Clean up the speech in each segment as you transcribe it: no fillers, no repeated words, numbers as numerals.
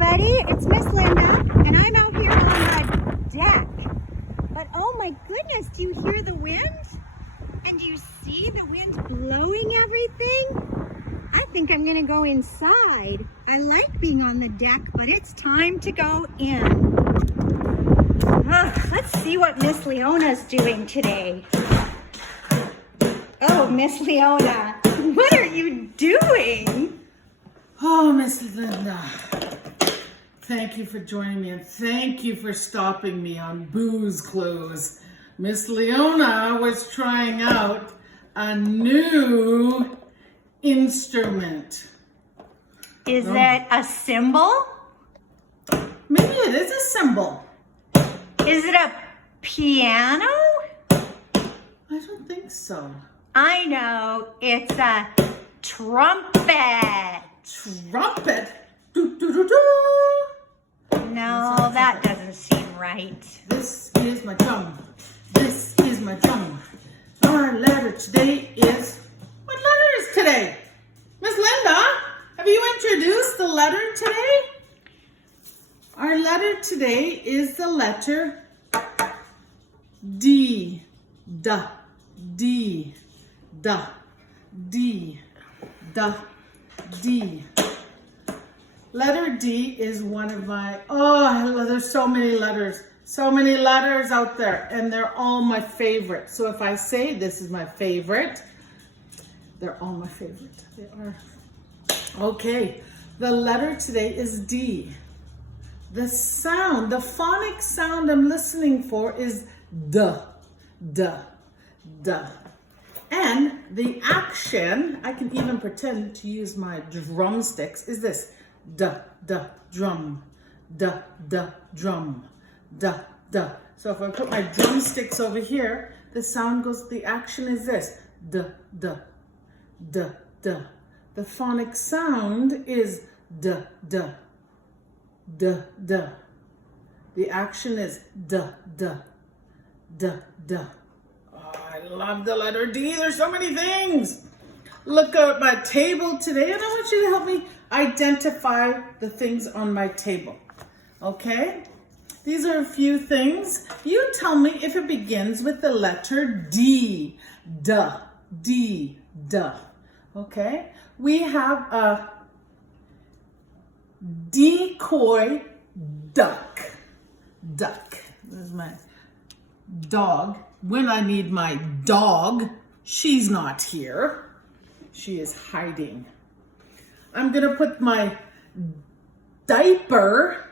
everybody, it's Miss Linda, and I'm out here on the deck. But oh my goodness, do you hear the wind? And do you see the wind blowing everything? I think I'm gonna go inside. I like being on the deck, but it's time to go in. Let's see what Miss Leona's doing today. Oh, Miss Leona, what are you doing? Oh, Miss Linda, thank you for joining me and thank you for stopping me on Booze Clues. Miss Leona was trying out a new instrument. Is it a cymbal? Maybe it is a cymbal. Is it a piano? I don't think so. I know, it's a trumpet. Trumpet? Do, do, do, do. No, that doesn't seem right. This is my drum. This is my drum. Our letter today is... What letter is today? Miss Linda, have you introduced the letter today? Our letter today is the letter D. Da. D. Da. D. Da. D. Letter D is one of my, there's so many letters. So many letters out there, and they're all my favorite. So if I say this is my favorite, they're all my favorite. They are. Okay, the letter today is D. The sound, the phonic sound I'm listening for is D, D, D. And the action, I can even pretend to use my drumsticks, is this. D, D, drum, D, D, drum. Da, da. So if I put my drumsticks over here, the sound goes, the action is this. Da, da, da, da. The phonic sound is da, da, da, da. The action is da, da, da, da. Oh, I love the letter D. There's so many things. Look at my table today, and I want you to help me identify the things on my table. Okay? These are a few things. You tell me if it begins with the letter D. Duh. D. Duh. Okay? We have a decoy duck. Duck. This is my dog. When I need my dog, she's not here. She is hiding. I'm going to put my diaper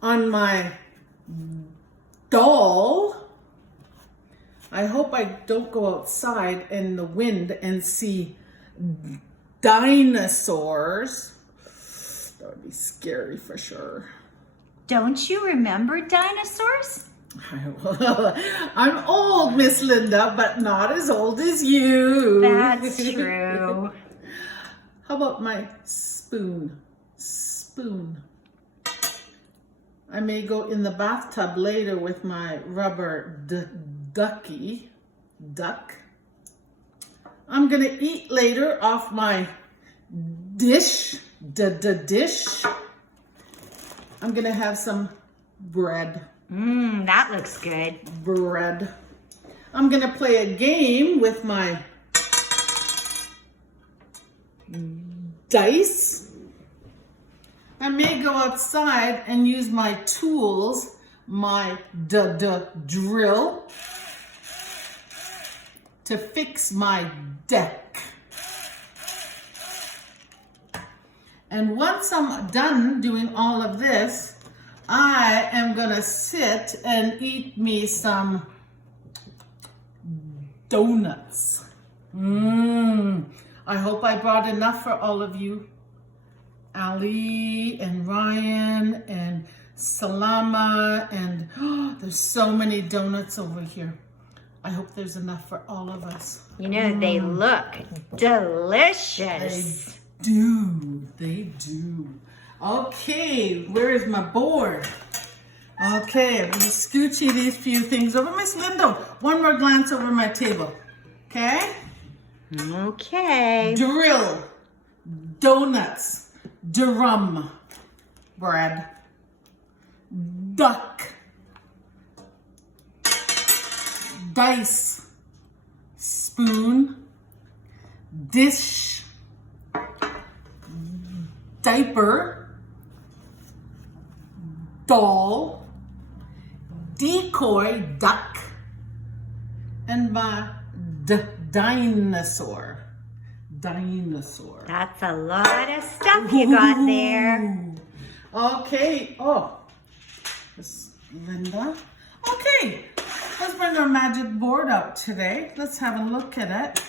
on my doll. I hope I don't go outside in the wind and see dinosaurs. That would be scary for sure. Don't you remember dinosaurs? I'm old, Miss Linda, but not as old as you. That's true. How about my spoon? Spoon. I may go in the bathtub later with my rubber duck. I'm gonna eat later off my dish, dish. I'm gonna have some bread. That looks good. Bread. I'm gonna play a game with my dice. I may go outside and use my tools, my drill, to fix my deck. And once I'm done doing all of this, I am gonna sit and eat me some donuts. I hope I brought enough for all of you. Ali and Ryan and Salama and there's so many donuts over here. I hope there's enough for all of us. You know, they look delicious. They do. Okay, where is my board? Okay, I'm gonna scoochie these few things over. Miss Linda, one more glance over my table. Okay? Okay. Drill, donuts, drum. bread. Duck. Dice. Spoon. Dish. Diaper. Doll. Decoy. Duck. And dinosaur. Dinosaur. That's a lot of stuff you got there. Okay. Oh, Miss Linda. Okay, let's bring our magic board out today. Let's have a look at it.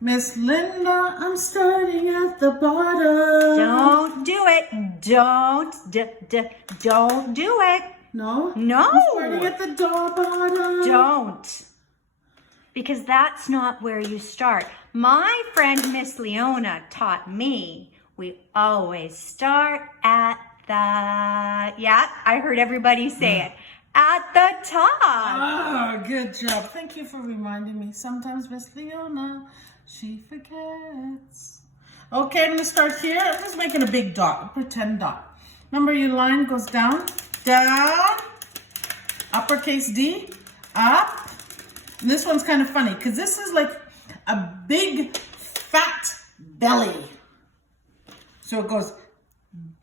Miss Linda, I'm starting at the bottom. Don't do it. Don't do it. No? No. I'm starting at the bottom. Don't. Because that's not where you start. My friend Miss Leona taught me we always start at the, yeah, I heard everybody say it, at the top. Oh, good job. Thank you for reminding me. Sometimes Miss Leona, she forgets. Okay, I'm going to start here. I'm just making a big dot, a pretend dot. Remember your line goes down, down, uppercase D, up. And this one's kind of funny because this is like a big fat belly. So it goes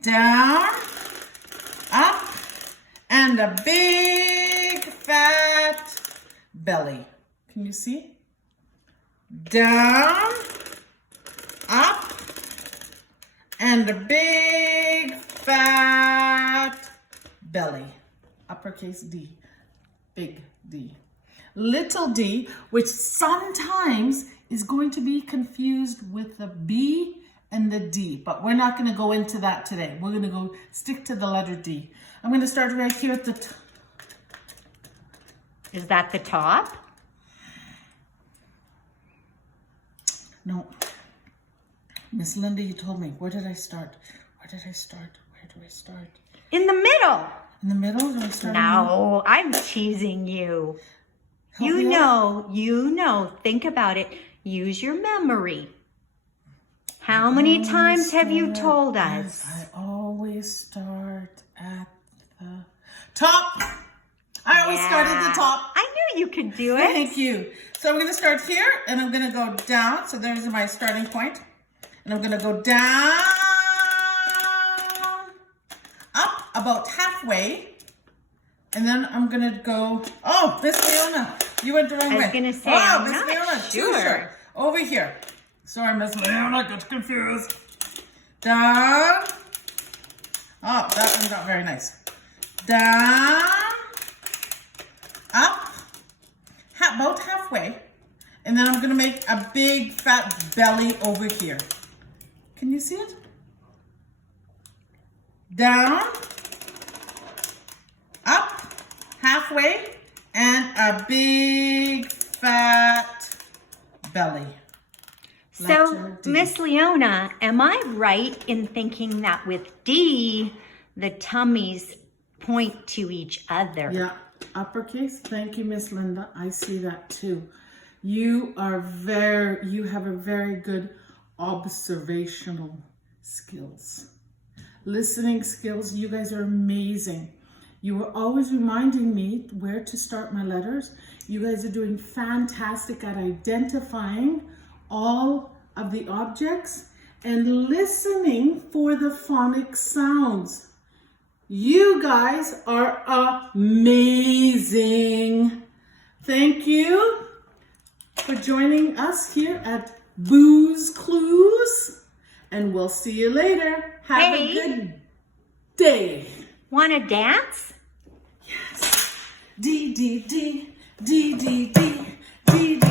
down, up, and a big fat belly. Can you see? Down, up, and a big fat belly. Uppercase D, big D. Little d, which sometimes is going to be confused with the B and the D, but we're not going to go into that today. We're going to go stick to the letter D. I'm going to start right here at the top. Is that the top? No. Miss Linda, you told me. Where did I start? Where did I start? Where do I start? In the middle. In the middle? Do I start No, I'm teasing you. You know, think about it. Use your memory. How many times have you told us? I always start at the top. I always start at the top. I knew you could do it. Thank you. So I'm going to start here and I'm going to go down. So there's my starting point. And I'm going to go down, up about halfway. And then I'm going to go, oh, Miss Leona, you went the wrong way. I was going to say, oh, I'm Miss not Leona, too short. Over here. Sorry, Miss Leona, got confused. Down. Oh, that one got very nice. Down. Up. About halfway. And then I'm going to make a big fat belly over here. Can you see it? Down. Up. Halfway. And a big fat belly. So, Miss Leona, am I right in thinking that with D, the tummies point to each other? Yeah, uppercase. Thank you, Miss Linda. I see that too. You have a very good observational skills. Listening skills, you guys are amazing. You were always reminding me where to start my letters. You guys are doing fantastic at identifying all of the objects and listening for the phonic sounds. You guys are amazing. Thank you for joining us here at Booze Clues, and we'll see you later. Have a good day. Want to dance? Yes. D, D, D, D, D, D, D, D.